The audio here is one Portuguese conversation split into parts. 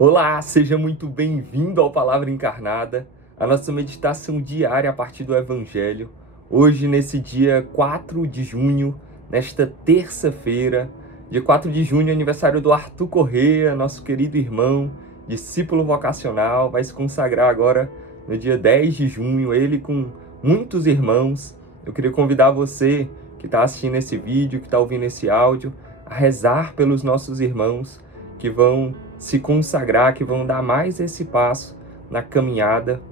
Olá, seja muito bem-vindo ao Palavra Encarnada, a nossa meditação diária a partir do Evangelho. Hoje, nesse dia 4 de junho, nesta terça-feira, dia 4 de junho, aniversário do Arthur Corrêa, nosso querido irmão, discípulo vocacional, vai se consagrar agora no dia 10 de junho, ele com muitos irmãos. Eu queria convidar você que está assistindo esse vídeo, que está ouvindo esse áudio, a rezar pelos nossos irmãos que vão se consagrar, que vão dar mais esse passo na caminhada,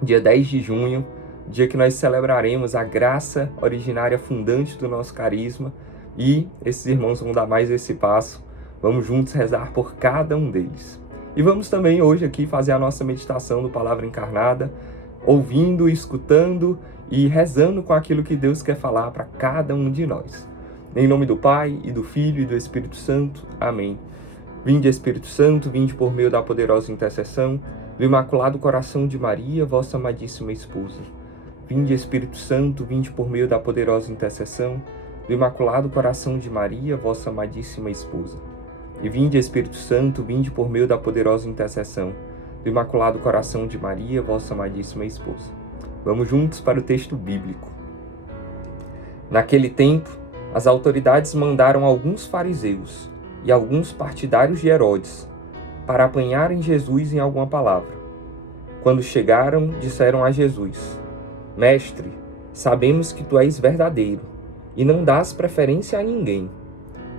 dia 10 de junho, dia que nós celebraremos a graça originária fundante do nosso carisma, e esses irmãos vão dar mais esse passo. Vamos juntos rezar por cada um deles. E vamos também hoje aqui fazer a nossa meditação do Palavra Encarnada, ouvindo, escutando e rezando com aquilo que Deus quer falar para cada um de nós. Em nome do Pai, e do Filho, e do Espírito Santo. Amém. Vinde, Espírito Santo, vinde por meio da poderosa intercessão do Imaculado Coração de Maria, vossa amadíssima esposa. Vinde, Espírito Santo, vinde por meio da poderosa intercessão do Imaculado Coração de Maria, vossa amadíssima esposa. E vinde, Espírito Santo, vinde por meio da poderosa intercessão do Imaculado Coração de Maria, vossa amadíssima esposa. Vamos juntos para o texto bíblico. Naquele tempo, as autoridades mandaram alguns fariseus e alguns partidários de Herodes para apanharem Jesus em alguma palavra. Quando chegaram, disseram a Jesus: Mestre, sabemos que tu és verdadeiro e não dás preferência a ninguém.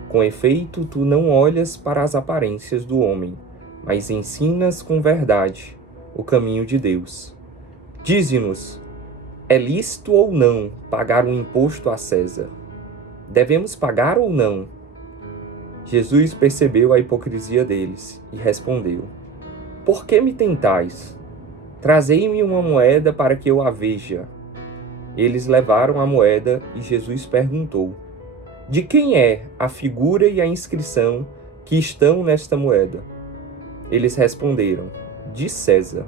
Com efeito, tu não olhas para as aparências do homem, mas ensinas com verdade o caminho de Deus. Dize-nos, é lícito ou não pagar um imposto a César? Devemos pagar ou não? Jesus percebeu a hipocrisia deles e respondeu: Por que me tentais? Trazei-me uma moeda para que eu a veja. Eles levaram a moeda e Jesus perguntou: De quem é a figura e a inscrição que estão nesta moeda? Eles responderam: De César.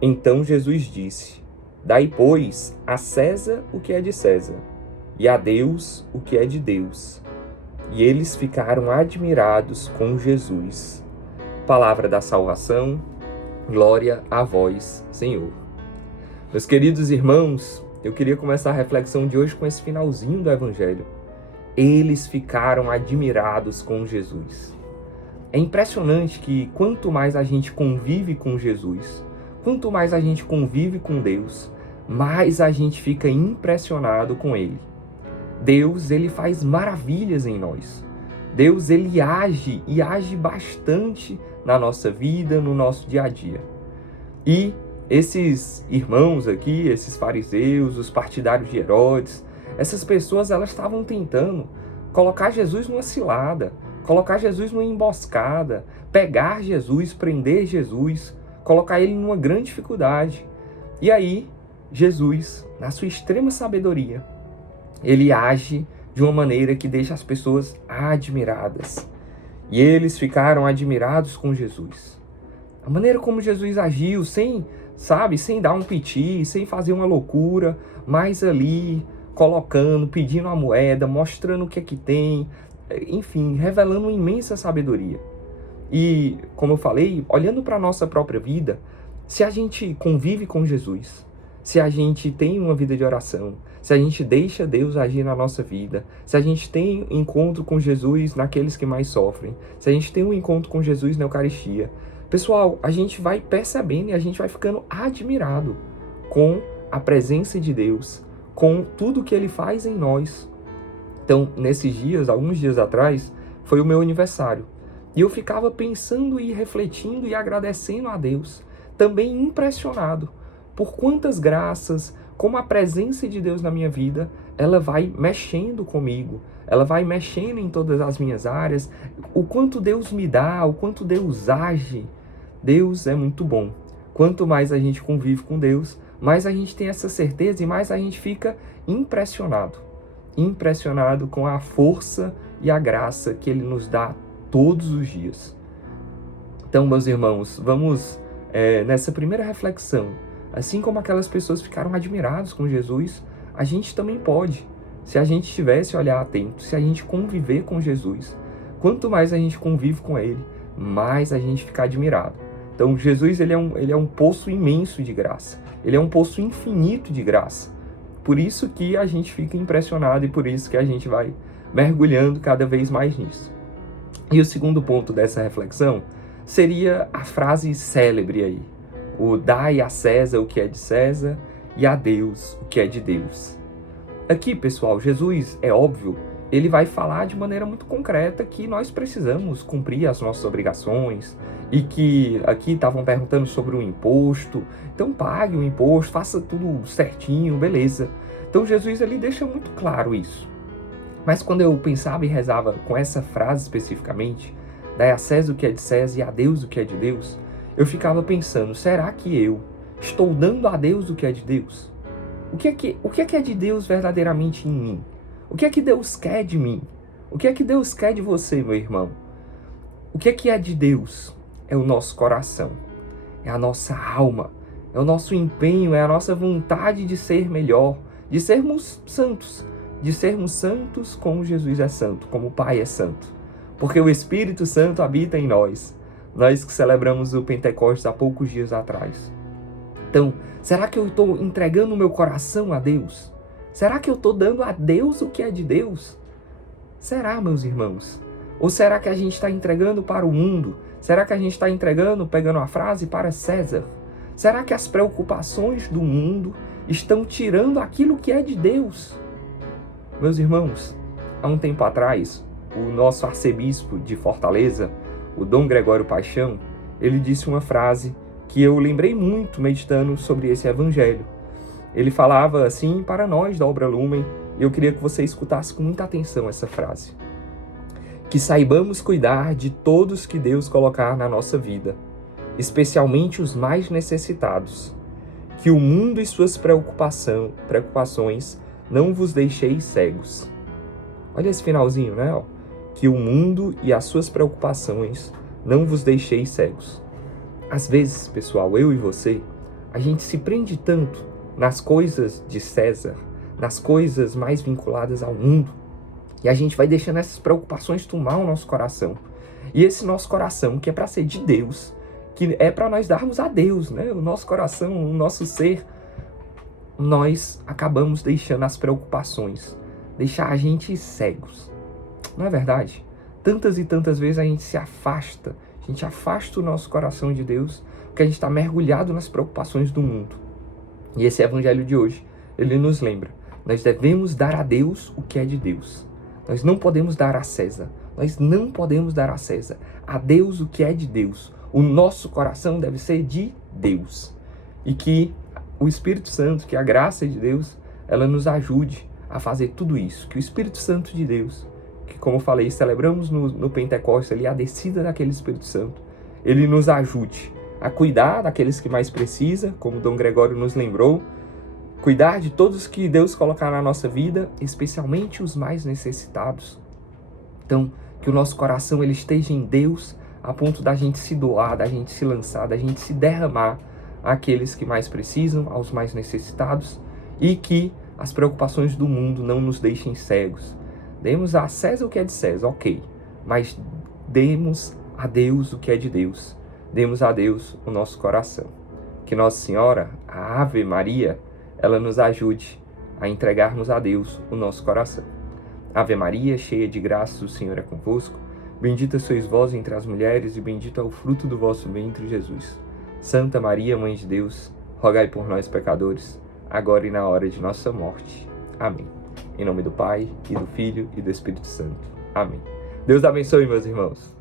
Então Jesus disse: Dai, pois, a César o que é de César, e a Deus o que é de Deus. E eles ficaram admirados com Jesus. Palavra da salvação, glória a vós, Senhor. Meus queridos irmãos, eu queria começar a reflexão de hoje com esse finalzinho do Evangelho. Eles ficaram admirados com Jesus. É impressionante que quanto mais a gente convive com Jesus, quanto mais a gente convive com Deus, mais a gente fica impressionado com Ele. Deus, Ele faz maravilhas em nós. Deus, Ele age e age bastante na nossa vida, no nosso dia a dia. E esses irmãos aqui, esses fariseus, os partidários de Herodes, essas pessoas, elas estavam tentando colocar Jesus numa cilada, colocar Jesus numa emboscada, pegar Jesus, prender Jesus, colocar Ele numa grande dificuldade. E aí, Jesus, na sua extrema sabedoria, Ele age de uma maneira que deixa as pessoas admiradas. E eles ficaram admirados com Jesus. A maneira como Jesus agiu, sem dar um piti, sem fazer uma loucura, mas ali, colocando, pedindo a moeda, mostrando o que é que tem, enfim, revelando uma imensa sabedoria. E, como eu falei, olhando para a nossa própria vida, se a gente convive com Jesus, se a gente tem uma vida de oração, se a gente deixa Deus agir na nossa vida, se a gente tem encontro com Jesus naqueles que mais sofrem, se a gente tem um encontro com Jesus na Eucaristia, pessoal, a gente vai percebendo e a gente vai ficando admirado com a presença de Deus, com tudo que Ele faz em nós. Então, nesses dias, alguns dias atrás, foi o meu aniversário. E eu ficava pensando e refletindo e agradecendo a Deus, também impressionado por quantas graças, como a presença de Deus na minha vida, ela vai mexendo comigo, ela vai mexendo em todas as minhas áreas, o quanto Deus me dá, o quanto Deus age. Deus é muito bom. Quanto mais a gente convive com Deus, mais a gente tem essa certeza e mais a gente fica impressionado com a força e a graça que Ele nos dá todos os dias. Então, meus irmãos, vamos nessa primeira reflexão. Assim como aquelas pessoas ficaram admiradas com Jesus, a gente também pode, se a gente tivesse olhar atento, se a gente conviver com Jesus. Quanto mais a gente convive com Ele, mais a gente fica admirado. Então Jesus ele é um poço imenso de graça, ele é um poço infinito de graça. Por isso que a gente fica impressionado e por isso que a gente vai mergulhando cada vez mais nisso. E o segundo ponto dessa reflexão seria a frase célebre aí, o dai a César o que é de César e a Deus o que é de Deus. Aqui, pessoal, Jesus, é óbvio, ele vai falar de maneira muito concreta que nós precisamos cumprir as nossas obrigações e que aqui estavam perguntando sobre o imposto, então pague o imposto, faça tudo certinho, beleza. Então Jesus ele deixa muito claro isso. Mas quando eu pensava e rezava com essa frase especificamente, dai a César o que é de César e a Deus o que é de Deus, eu ficava pensando, será que eu estou dando a Deus o que é de Deus? O que é de Deus verdadeiramente em mim? O que é que Deus quer de mim? O que é que Deus quer de você, meu irmão? O que é de Deus? É o nosso coração, é a nossa alma, é o nosso empenho, é a nossa vontade de ser melhor, de sermos santos como Jesus é santo, como o Pai é santo. Porque o Espírito Santo habita em nós que celebramos o Pentecostes há poucos dias atrás. Então, será que eu estou entregando o meu coração a Deus? Será que eu estou dando a Deus o que é de Deus? Será, meus irmãos? Ou será que a gente está entregando para o mundo? Será que a gente está entregando, pegando a frase, para César? Será que as preocupações do mundo estão tirando aquilo que é de Deus? Meus irmãos, há um tempo atrás, o nosso arcebispo de Fortaleza, o Dom Gregório Paixão, ele disse uma frase que eu lembrei muito meditando sobre esse evangelho. Ele falava assim para nós da Obra Lumen, e eu queria que você escutasse com muita atenção essa frase. Que saibamos cuidar de todos que Deus colocar na nossa vida, especialmente os mais necessitados. Que o mundo e suas preocupações não vos deixeis cegos. Olha esse finalzinho, né? Que o mundo e as suas preocupações não vos deixeis cegos. Às vezes, pessoal, eu e você, a gente se prende tanto nas coisas de César, nas coisas mais vinculadas ao mundo, e a gente vai deixando essas preocupações tomar o nosso coração. E esse nosso coração, que é para ser de Deus, que é para nós darmos a Deus, né? O nosso coração, o nosso ser, nós acabamos deixando as preocupações, deixar a gente cegos. Não é verdade? Tantas e tantas vezes a gente se afasta, a gente afasta o nosso coração de Deus, porque a gente está mergulhado nas preocupações do mundo. E esse evangelho de hoje, ele nos lembra, nós devemos dar a Deus o que é de Deus. Nós não podemos dar a César, nós não podemos dar a César, a Deus o que é de Deus. O nosso coração deve ser de Deus. E que o Espírito Santo, que a graça de Deus, ela nos ajude a fazer tudo isso. Que o Espírito Santo de Deus, que como eu falei, celebramos no Pentecostes ali a descida daquele Espírito Santo, ele nos ajude a cuidar daqueles que mais precisam, como Dom Gregório nos lembrou, cuidar de todos que Deus colocar na nossa vida, especialmente os mais necessitados. Então, que o nosso coração ele esteja em Deus, a ponto da gente se doar, da gente se lançar, da gente se derramar àqueles que mais precisam, aos mais necessitados, e que as preocupações do mundo não nos deixem cegos. Demos a César o que é de César, ok, mas demos a Deus o que é de Deus. Demos a Deus o nosso coração. Que Nossa Senhora, a Ave Maria, ela nos ajude a entregarmos a Deus o nosso coração. Ave Maria, cheia de graça, o Senhor é convosco. Bendita sois vós entre as mulheres e bendito é o fruto do vosso ventre, Jesus. Santa Maria, Mãe de Deus, rogai por nós, pecadores, agora e na hora de nossa morte. Amém. Em nome do Pai, e do Filho, e do Espírito Santo. Amém. Deus abençoe, meus irmãos.